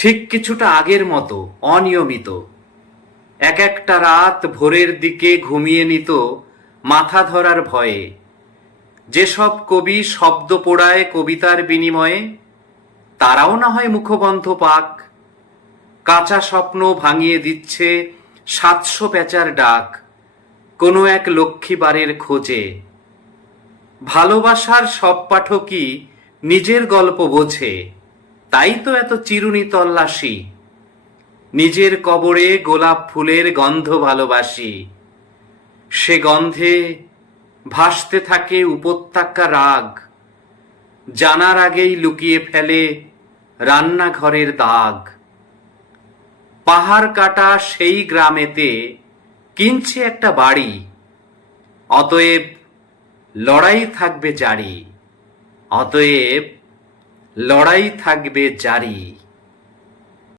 ঠিক কিছুটা আগের মতো অনিয়মিত। এক একটা রাত ভোরের দিকে ঘুমিয়ে নিত মাথা ধরার ভয়ে। যেসব কবি শব্দ পোড়ায় কবিতার বিনিময়ে, তারাও না হয় মুখবন্ধ পাক। কাঁচা স্বপ্ন ভাঙিয়ে দিচ্ছে 700 প্যাঁচার ডাক কোনো এক লক্ষ্মীবারের খোঁজে। ভালোবাসার সব পাঠকই নিজের গল্প বোঝে, তাই তো এত চিরুনি তল্লাশি। নিজের কবরে গোলাপ ফুলের গন্ধ ভালোবাসি, সে গন্ধে ভাসতে থাকে উপত্যকা রাগ। জানার আগেই লুকিয়ে ফেলে রান্নাঘরের দাগ। পাহাড় কাটা সেই গ্রামেতে কিনছে একটা বাড়ি, অতএব লড়াই থাকবে জারি, অতএব লড়াই থাকবে জারি।